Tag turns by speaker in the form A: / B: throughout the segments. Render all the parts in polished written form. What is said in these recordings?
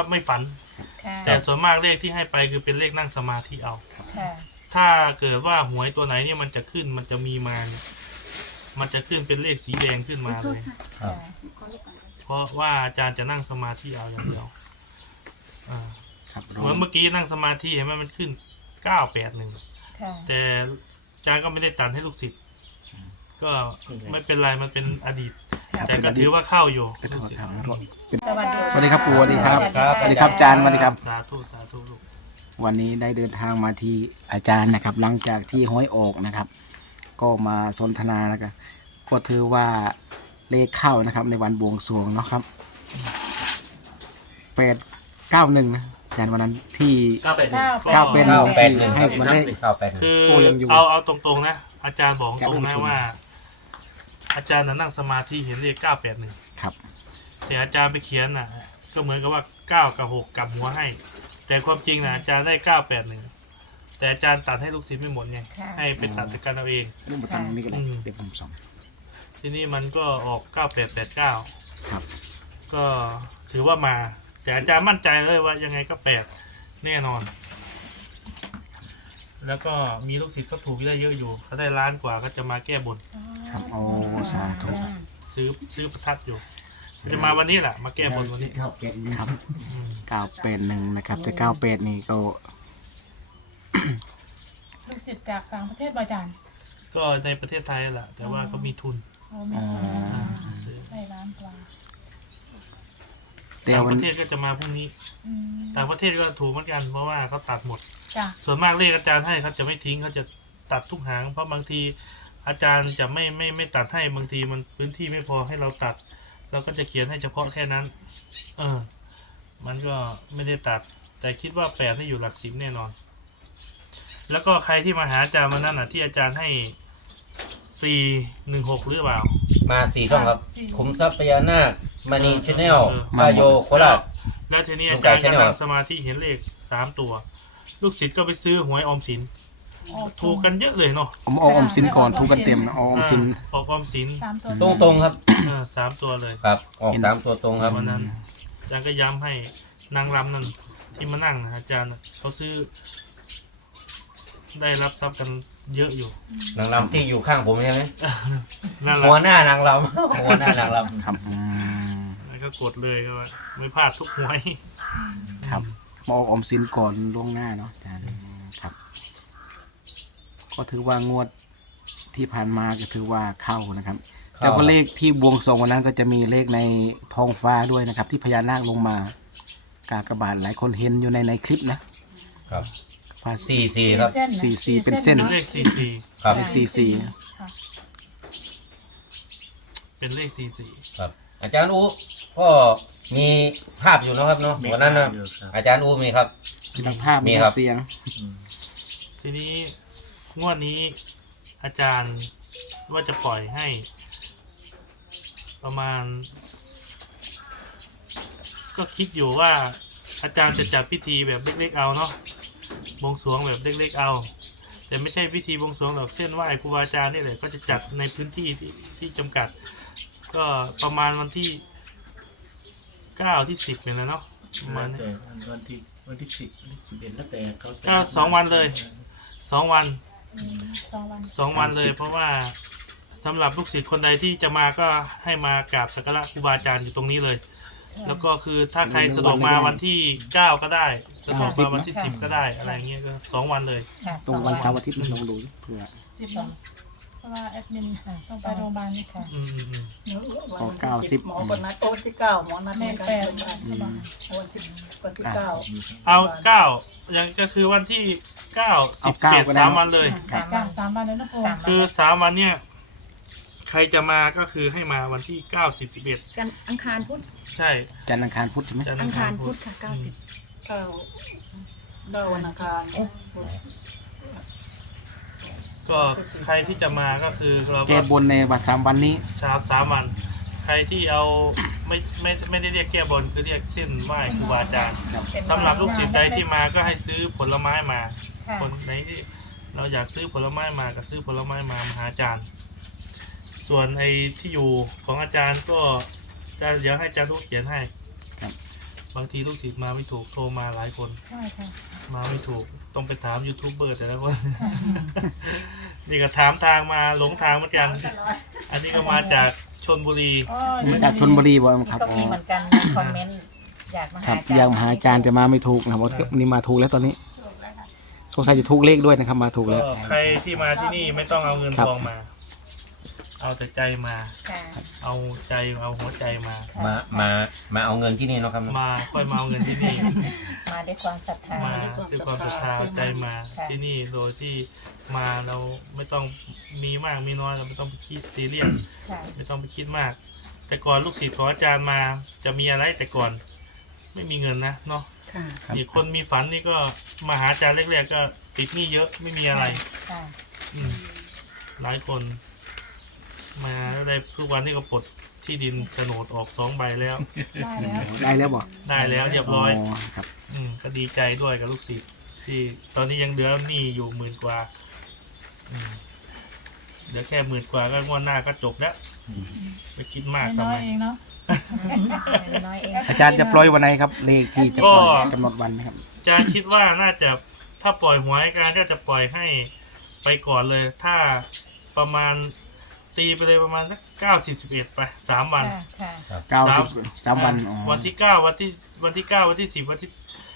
A: ไม่ฝันแต่ส่วนมากเลขที่ให้ไปคือเป็นเลขนั่งสมาธิเอาถ้าเกิดว่าหวยตัวไหนเนี่ยมันจะขึ้นมันจะมีมาเนี่ยมันจะขึ้นเป็นเลขสีแดงขึ้นมาเลยเพราะว่าอาจารย์จะนั่งสมาธิเอาอย่างเดียวเหมือนเมื่อกี้นั่งสมาธิเห็นไหมมันขึ้น981แต่อาจารย์ก็ไม่ได้ตัดให้ลูกศิษย์ก็ไม่เป็นไรมันเป็นอดีตแต่ก็ถือว่าเข้าอยู่
B: สวัสดีครับปู่สวัสดีครับสวัสดีครับอาจารย์สวัสดีครับ
A: สาธุสาธุลูก
B: วันนี้ได้เดินทางมาที่อาจารย์นะครับหลังจากที่ห้อยออกนะครับก็มาสนทนานะครับก็ถือว่าเลขเข้านะครับในวันบวงสรวงเนาะครับ891อาจารย์วันนั้นที่981ให้มาได้
A: คือเอาตรงๆนะอาจารย์บอกตรงนะว่าอาจารย์นั่งสมาธิเห็นเลข981
B: ครับ
A: แต่อาจารย์ไปเขียนน่ะก็เหมือนกับว่า9กับ6กลับหัวให้แต่ความจริงนะอาจารย์ได้981แต่อาจารย์ตัดให้ลูกศิษย์ไม่หมดไงให้ไปตัดแต่กันเอาเอง
B: นี่มาทำนี่ก็ได้เดี๋ยวผมส่ง
A: ทีนี้มันก็ออก9889
B: ครับ
A: ก็ถือว่ามาแต่อาจารย์มั่นใจเลยว่ายังไงก็8แน่นอนแล้วก็มีลูกศิษย์เขาถูกได้เยอะอยู่เขาได้ล้านกว่าก็จะมาแก้บน
B: ครับโอ้สาธุ
A: ซื้อประทัดอยู่จะมาวันนี้แหละมาแก้บนวันนี้
B: ครับ981นะครับแต่98นี่ก็
C: ลูกศิษย์จากต่างประเทศอาจารย์
A: ก็ในประเทศไทยแหละแต่ว่าเขามีทุน
C: ได้ล้านกว่า
A: ต่างประเทศก็จะมาพรุ่งนี้ต่างประเทศก็ถูกเหมือนกันเพราะว่าเขาตัดหมดส่วนมากเลขอาจารย์ให้เขาจะไม่ทิ้งเขาจะตัดทุกหางเพราะบางทีอาจารย์จะไม่ตัดให้บางทีมันพื้นที่ไม่พอให้เราตัดเราก็จะเขียนให้เฉพาะแค่นั้นมันก็ไม่ได้ตัดแต่คิดว่า8ให้อยู่หลัก10แน่นอนแล้วก็ใครที่มาหาอาจารย์วันนั้นที่อาจารย์ให้416หรือเปล่า
D: มา4ช่องครับขุมทรัพย์พญานาคมณีชาแนลมาโยโคราช
A: แล้วทีนี้อาจารย์ก็นั่งสมาธิเห็นเลข3ตัวลูกศิษย์ก็ไปซื้อหวยออมสินถูกกันเยอะเลยเนาะ
B: ออมสินก่อนถูกกันเต็มนะออมสิน
A: ออกออมสิน
D: ตรงครับ
A: 3ตัวเลย
D: ครับออก3ตัวตรงครับ
A: วันนั้นอาจารย์ก็ย้ำให้นางรำนั่นที่มานั่งนะอาจารย์เขาซื้อได้รับทรัพย์กันเยอะอยู่
D: นางรำที่อยู่ข้างผมใช่ไหมหัวหน้านางรำหัวหน้านางรำ
B: ครับ
A: แล้วก็กดเลยก็ว่าไม่พลาดทุกหวย
B: ครับมองออมสินก่อนล่วงหน้าเนาะอาจารย์ครับก็ถือว่างวดที่ผ่านมาก็ถือว่าเข้านะครับแล้วก็เลขที่บวงสรวงวันนั้นก็จะมีเลขในท้องฟ้าด้วยนะครับที่พญานาคลงมากากบาทหลายคนเห็นอยู่ในคลิป
D: นะครับ44ครับ
B: 44เป็นเส้น
A: เลข44
D: ครับ
B: เลข
A: 44เป็นเลข44
D: ครับอาจารย์อูก็มีภาพอยู่นะครับเนาะวันนั้นนะอาจารย์อูมีครับ
B: มีภาพมีเสียง
A: ทีนี้งวดนี้อาจารย์ว่าจะปล่อยให้ประมาณก็คิดอยู่ว่าอาจารย์จะจัดพิธีแบบเล็กๆเอาเนาะบวงสรวงแบบเล็กๆเอาแต่ไม่ใช่พิธีบวงสรวงแบบเส้นไหว้ครูบาอาจารย์นี่แหละก็จะจัดในพื้นที่ที่จำกัดก็ประมาณวันที่9ที่10เนี่ยนะเนาะประมาณนี้
E: วันที่10วันที่11แล้วแต่เขา
A: ก็2วันเลย2วัน2วันเลยเพราะว่าสำหรับลูกศิษย์คนใดที่จะมาก็ให้มากราบสักการะครูบาอาจารย์อยู่ตรงนี้เลยแล้วก็คือถ้าใครสะดวกมาวันที่9ก็ได้สะดวกมาวันที่10ก็ได้อะไรเงี้ยก็2วันเลย
B: ตรงวันเสาร์อาทิตย์มันลงดูเพื่อ
C: 10วันเพราะว่าแอดมินต้องไปโรงพยาบาลนี่ค่ะ
B: ก็90
F: หมอคนนัดโต๊ะที่9หมอนัดใน8วันที่9
A: เอา9ยังก็คือวันที่9 11 3วันเลย
C: 3วันเลยนะพ่อ
A: คือ3วันเนี่ยใครจะมาก็คือให้มาวันที่9 10 11
G: จันทร์อังคารพุธ
A: ใช่
B: จันทร์อังคารพุธใช่ไหม
G: อังคารพุธค่ะ9
F: วันอังคาร
A: ก็ใครที่จะมาก็คือเรา
B: แก้บนในวัน3วันนี้
A: ชา3วันใครที่เอาไม่ได้เรียกแก้บนคือเรียกเส้นไหว้ครูบาอาจารย์สำหรับลูกศิษย์ใดที่มาก็ให้ซื้อผลไม้มาคนไหนที่เราอยากซื้อผลไม้มาก็ซื้อผลไม้มาหาอาจารย์ส่วนไอ้ที่อยู่ของอาจารย์ก็จะเดี๋ยวให้อาจารย์ลูกเขียนให้บางทีลูกศิษย์มาไม่ถูกโทรมาหลายคน
C: ใช่ค่ะ
A: มาไม่ถูกต้องไปถามยูทูบเบอร์แต่ละคน นี่ก็ถามทางมาหลงทางเหมือนกัน อันนี้ก็มาจากชลบุรี
C: อ๋อ
B: มาจากชลบุรีบ่ครับ
F: ก็
B: อ๋อ
F: มีเหมือนกันคอมเมนต์อยากมา
B: ครั
F: หา
B: บ
F: อาจารย์
B: อยากมาหาอาจารย์จะมาไม่ถูกนะครับว่านี่มาถูกแล้วตอนนี้สงสัยจะถูกเลขด้วยนะครับมาถูก
A: ก็
B: แล้ว
A: ใครที่มาที่นี่ไม่ต้องเอาเงิน
B: ครับ
A: ทองมา เอาแต่ใจมา
F: ค่ะ
A: เอาใจเอาหัวใจมา
D: มาเอาเงินที่นี่เนาะครับ
A: มาค่อยมาเอาเงินที่นี่
F: มาด้วยความศรัทธา
A: มาด้วยความศรัทธาใจมา
F: ค่ะ
A: ที่นี่โดยที่มาเราไม่ต้องมีมากมีน้อยเราไม่ต้องไปคิดซีเรียส
F: ค่ะ
A: ไม่ต้องไปคิดมาก แต่ก่อนลูกศิษย์ของอาจารย์มาจะมีอะไรแต่ก่อน ไม่มีเงินนะเนาะ
F: ค่ะ
B: ครับ
A: นี่คนมีฝันนี่ก็มาหาอาจารย์แรกๆก็ติดหนี้เยอะไม่มีอะไร
F: ค่ะ
A: อืมหลายคน มาแล้วได้ทุกวันที่ก็ปลดที่ดินโฉนดออก2 ใบแล้ว
C: ได้แล้ว
B: ได้แล้วบ่
A: ได้แล้วเรียบร้อย
B: ครับ
A: ก็ดีใจด้วยกับลูกศิษย์ที่ตอนนี้ยังเหลือหนี้อยู่10,000 กว่าเหลือแค่10,000 กว่าก็งวดหน้าก็จบแล้วไปคิดมาก
C: ไม่
A: ทำ
C: น้อ
A: ไม
C: ยเองเนาะ
F: น้อยเอง
B: อาจารย์จะปล่อยวันไหนครับ เลขที่จะปล่อยกำหนดวันไหมครับ
A: อาจารย์คิดว่าน่าจะถ้าปล่อยหวยอาจารย์ก็จะปล่อยให้ไปก่อนเลย ถ้าประมาณตีไปเลยประมาณสัก90-11ไป3 วัน
F: ค่ะค่ะ
B: 93 วันอ๋อ
A: วันที่ 9 วันที่ 9 วันที่ 10 วันที่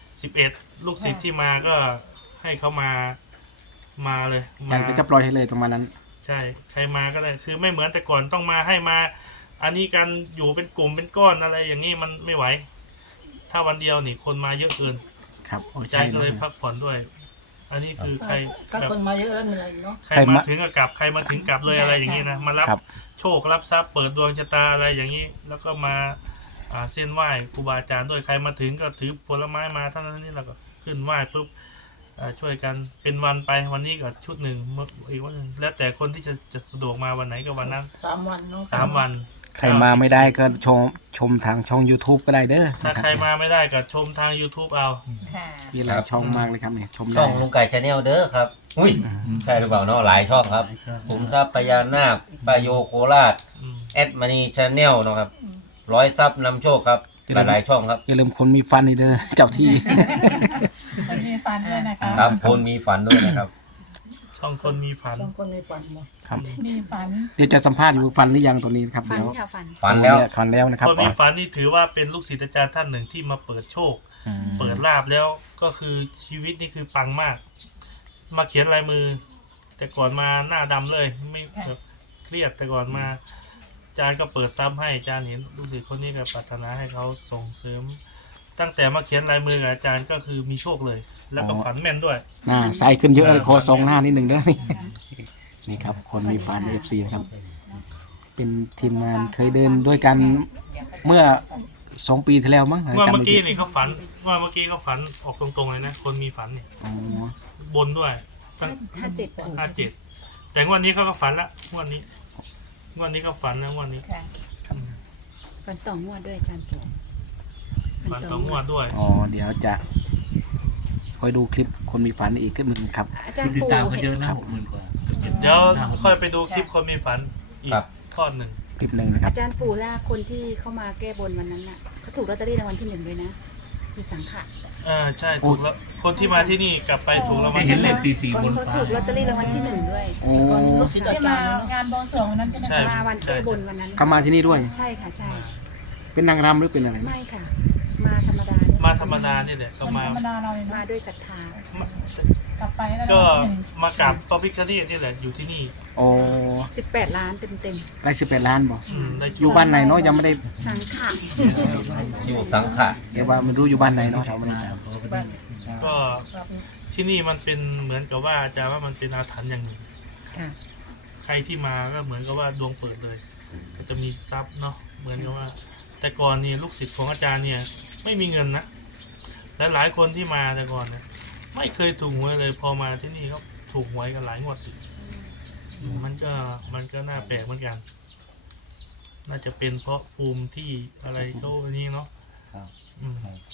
A: 11 ลูกศิษย์ที่มาก็ให้เขามาเลย
B: อาจารย์ก็จะปล่อยให้เลยตรงมานั้น
A: ใช่ใครมาก็ได้คือไม่เหมือนแต่ก่อนต้องมาให้มา อันนี้กันอยู่เป็นกลุ่มเป็นก้อนอะไรอย่างนี้มันไม่ไหว ถ้าวันเดียวนี่คนมาเยอะเกิน
B: ครับโอ้
A: อาจา
B: ใช่
A: รย์ก็เลย
B: นะ
A: พักผ่อนด้วย อันนี้คือใคร
F: ก็
A: แบบ
F: คนมาเยอะแล้วเหนื่อยเนาะ
A: ใครมาถึงก็กลับใครมาถึงกลับเลยอะไรอย่างนี้นะมารับ
B: ครับ
A: โชครับทรัพย์เปิดดวงชะตาอะไรอย่างนี้ แล้วก็มาเส้นไหว้ครูบาอาจารย์ด้วยใครมาถึงก็ถือผลไม้มาเท่านั้นนี่เราก็ขึ้นไหว้ปุ๊บช่วยกันเป็นวันไปวันนี้ก็ชุดหนึ่งอีกวันหนึ่งแล้วแต่คนที่จะสะดวกมาวันไหนก็วันนั้น
F: 3 วันเนาะ
A: 3 วัน
B: ใครมาไม่ได้ก็ชมทางช่อง YouTube ก็ได้เด้อ
A: ถ้า
B: นะค
A: ใคร
B: รับ
A: มาไม่ได้ก็ชมทาง YouTube เอา
F: ค่ะ
B: มีหลายช่องมากเลยครับเนี่ยชม
D: ช่
B: ได้
D: องลุงไก่ชาแนลเด้อครับ อุ้ยใช่หรือเปล่าเนาะหลายช่องครับผมทรัพย์พญานาคปายโยโคราช
A: อืม
D: แอดมานีชาแนลเนาะครับร้อยซับนำโชคครับหลายๆช่องครับ
B: อย่าลืมคนมีฟันนี่เด้อเจ้าที่
C: มันมีฟันด้วยนะคะ
D: ครับคนมีฝันด้วยนะครับ
A: ช่องคนมีผัน
F: บางคนในฝันหมด
B: ครับ
C: มีฟัน
B: เดี๋ยวจะสัมภาษณ์อยู่ฟันหรือยังตัวนี้ครับ
G: ฟัน
B: เดี๋ยว
G: ค่ะฟัน
D: ฝันแล้ว
B: ฟันแล้วนะครับ
A: คนมีฝันนี่ถือว่าเป็นลูกศิษย์อาจารย์ท่านหนึ่งที่มาเปิดโชค
B: อืม
A: เปิดลาบแล้วก็คือชีวิตนี่คือปังมาก มาเขียนลายมือ แต่ก่อนมาหน้าดำเลยไม่แบบเครียดแต่ก่อนมาอาจารย์ก็เปิดซ้ำให้อาจารย์เห็นลูกศิษย์คนนี้ก็ปรารถนาให้เขาส่งเสริม ตั้งแต่มาเขียนลายมือกับอาจารย์ก็คือมีโชคเลย แล้วก็ฝันแม่นด้วย
B: หน้าใสขึ้นเยอะเลยคอทรงหน้านิดหนึ่งเด้อนี่นี่ครับ คนมีฟัน FC นะครับ เป็นทีมงานเคยเดินด้วยกันเมื่อ2 ปีที่แล้วมั้ง
A: เมื่อ
B: จำ
A: เมื่อ
B: ไม่
A: กี้
B: ผิด
A: นี่เขาฝันว่าเมื่อกี้เขาฝันออกตรงๆเลยนะ คนมีฝันเนี่ย
B: อ๋อ
A: บนด้วยตั้ง
G: 57ปู่
A: 57แต่งวดนี้เขาก็ฝันละงวดนี้เขาฝันนะงวดนี้
F: ค่ะ
G: ฟันต่องวดด้วยอาจารย์ปู่
A: ฝันต่องวดด้วย
B: อ๋อเดี๋ยวจะคอยดูคลิปคนมีฟันอีกคลิปหนึ่งครับ
G: อาจารย์
E: ติด
G: ปู่
E: ตามกัน
G: เห็น
E: เยอะนะ60,000 กว่า
A: เดี๋ยวค่อยไปดูคลิปคนมีฝันอีก
D: ครับ
A: ทอดหนึ่ง
B: คลิปหนึ่งนะครับ
G: อาจารย์ปู่ล่าคนที่เข้ามาแก้บนวันนั้นน่ะเขาถูกลอตเตอรี่รางวัลที่1เลยนะอยู่สังขะ
A: ใช่ถูกแล้วคนที่มาที่นี่กลับไปถูกรางวัล
E: จะเห็นเลข
G: คน
E: 44บน
G: เขา
E: ฟ้า
G: ถูกลอตเตอรี่รางวัลที่1ด้วย
B: โอ้
C: ที่มางานบวงสรวงวันนั้นใช่ไหม
A: ใช่
C: คะ
G: มาวันแก้บนวันนั้น
B: เขามาที่นี่ด้วย
G: ใช่ค่ะใช่
B: เป็นนางรำหรือเป็นอะไรนะ
G: ไม่ค่ะ มาธรรมดาเนี่ย
A: มาธรรมดานี่แหละเขา
C: วัน
A: มา
C: ธรรมดาเราเลย
G: มา
C: นะ
G: ด้วยศรัทธา
C: กลับไปแล้ว
A: ก็
C: วันที่หนึ่ง
A: มากราบพระพิฆเนศนี่แหละอยู่ที่นี่
B: โอ้
G: 18 ล้านเต็ม
B: ได้18 ล้านบ่
A: ได้
B: อยู่บ้านไหนเนาะยังไม่ได้
G: ๆสังขะ
D: อยู่สังขะ
B: เดี๋ยวว่าไม่รู้อยู่บ้านไหนเนาะเราไม่ได้ถาม
A: ก็ที่นี่มันเป็นเหมือนกับว่าอาจารย์ว่ามันเป็นอาถรรพ์อย่างหนึ่ง
G: ค่ะ
A: ใครที่มาก็เหมือนกับว่าดวงเปิดเลย ก็จะมีทรัพย์เนาะเหมือนกับว่า แต่ก่อนนี่ลูกศิษย์ของอาจารย์เนี่ยไม่มีเงินนะและหลายคนที่มาแต่ก่อนเนี่ยไม่เคยถูกหวยเลยพอมาที่นี่ก็ถูกหวยกันหลายงวดติดมันก็น่าแปลกเหมือนกัน น่าจะเป็นเพราะภูมิที่อะไรเขาอันนี้เนาะ
D: ครับ
A: อืม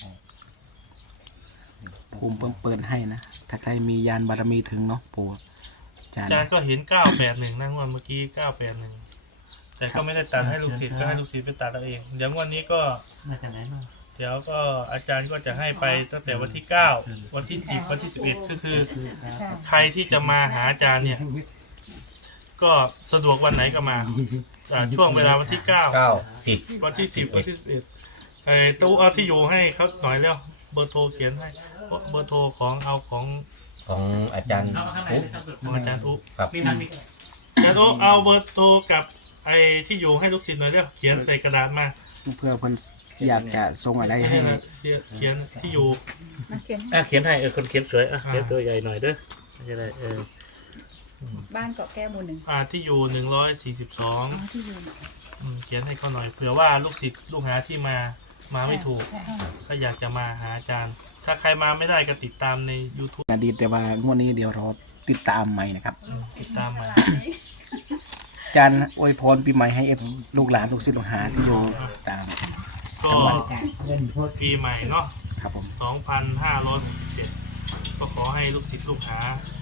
B: ภูมิเปิดให้นะ ถ้าใครมียานบารมีถึงเนาะปู่จาน
A: อาจารย์ก็เห็น 981นะงวดเมื่อกี้ 981 แต่ก็ไม่ได้ตัดให้ลูกศิษย์ก็ให้ลูกศิษย์ไปตัดเอาเอง เดี๋ยวงวดนี้ก็
E: มาจากไหนมา
A: เดี๋ยวก็อาจารย์ก็จะให้ไปตั้งแต่วันที่ 9 วันที่ 10 วันที่ 11 ก็คือใครที่จะมาหาอาจารย์เนี่ย ก็สะดวกวันไหนก็มาช่วงเวลาวันที่ 9 วันที่ 10 วันที่ 11ตู้เอาที่อยู่ให้เขาหน่อยแล้วเบอร์โทรเขียนให้เบอร์โทรของของ
D: ของอาจารย์อุ๊บ
A: ของอาจารย์อุ๊
D: ครับ
A: อาจารย์อุ๊เอาเบอร์โทรกับไอ้ที่อยู่ให้ลูกศิษย์หน่อยเร็วเขียนใส่กระดาษมา
B: เพื่อเพิ่นอยากจะส่งอะไรให้
A: เขียนที่อยู่
G: มาเขียนให้
E: เขียนให้คนเขียนสวยเขียนตัวใหญ่หน่อยเด้อจะได้
G: บ้านเกาะแก้วหมู่หนึ่ง
A: ที่อยู่142
G: ที่อยู่
A: เขียนให้เขาหน่อยเผื่อว่าลูกศิษย์ลูกหาที่มาไม่ถูกก็อยากจะมาหาอาจารย์ ถ้าใครมาไม่ได้ก็ติดตามใน YouTube
B: อดีตแต่ว่างวดนี้เดี๋ยวรอติดตามใหม่นะครับ
A: ติดตามมา
B: อาจารย์อวยพรปีใหม่ให้ลูกหลานลูกศิษย์ลูกหาที่อยู่ตาม
A: ก็ปีใหม่เนาะ
B: ครับผม
A: 2567ก็ขอให้ลูกศิษย์ลูกหา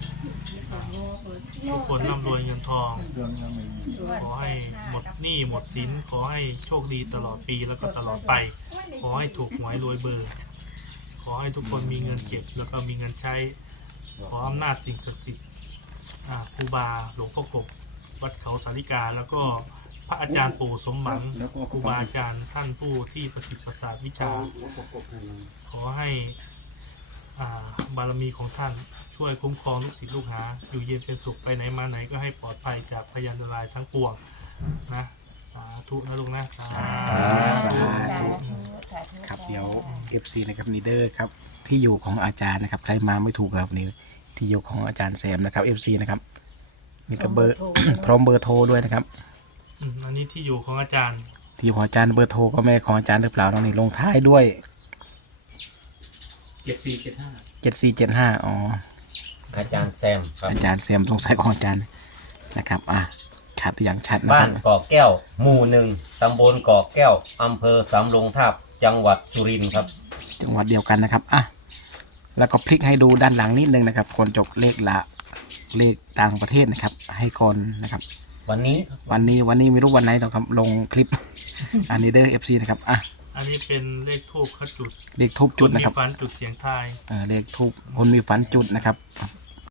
A: ทุกคนร่ำรวยเงินทอง ขอให้หมดหนี้หมดสินขอให้โชคดีตลอดปีแล้วก็ตลอดไป ขอให้ถูกหวยรวยเบอร์ ขอให้ทุกคนมีเงินเก็บแล้วก็มีเงินใช้ ขออำนาจสิ่งศักดิ์สิทธิ์ครูบาหลวงพ่อกบวัดเขาสาริกา แล้วก็พระอาจารย์ปู่สมหวังครูบาอาจารย์ท่านผู้ที่ประสิทธิ์ประสาทวิชา ขอให้บารมีของท่านช่วยคุ้มครองลูกศิษย์ลูกหาอยู่เย็นเป็นสุขไปไหนมาไหนก็ให้ปลอดภัยจากพยันตรายทั้งปวงนะสาธุนะลุงนะสาธุ
B: ครับเดี๋ยว FC นะครับนีเดอร์ครับที่อยู่ของอาจารย์นะครับใครมาไม่ถูกครับนี่ที่อยู่ของอาจารย์แซมนะครับ FC นะครับนี่ก็เบอร์ พร้อมเบอร์โทรด้วยนะครับ
A: อันนี้ที่อยู่ของอาจารย์
B: ที่อยู่ของอาจารย์เบอร์โทรก็ไม่ของอาจารย์หรือเปล่าน้องนี่ลงท้ายด้วย 7475อ๋อ
D: อาจารย์แซมครับ
B: อาจารย์แซมสงสัยของอาจารย์นะครับชัดอย่างชัดนะ
D: บ้า
B: ครั
D: น
B: บ
D: เกาะแก้ว หมู่ 1 ตำบลเกาะแก้ว อำเภอสำโรงทาบ จังหวัดสุรินทร์ครับ
B: จังหวัดเดียวกันนะครับแล้วก็พลิกให้ดูด้านหลังนิดนึงนะครับคนจบเลขต่างประเทศนะครับ ให้ก่อนนะครับ
D: วันนี้
B: วันนี้ไม่รู้วันไหนหรอกครับลงคลิป อันนี้เด้อ FC นะครับ
A: อันนี้เป็นเลขทูบเขาจุด
B: เลขทูบจุดนะครับ
A: มีฟันจุดเสียงทาย
B: เลขทูบคนมีฝันจุดนะครับ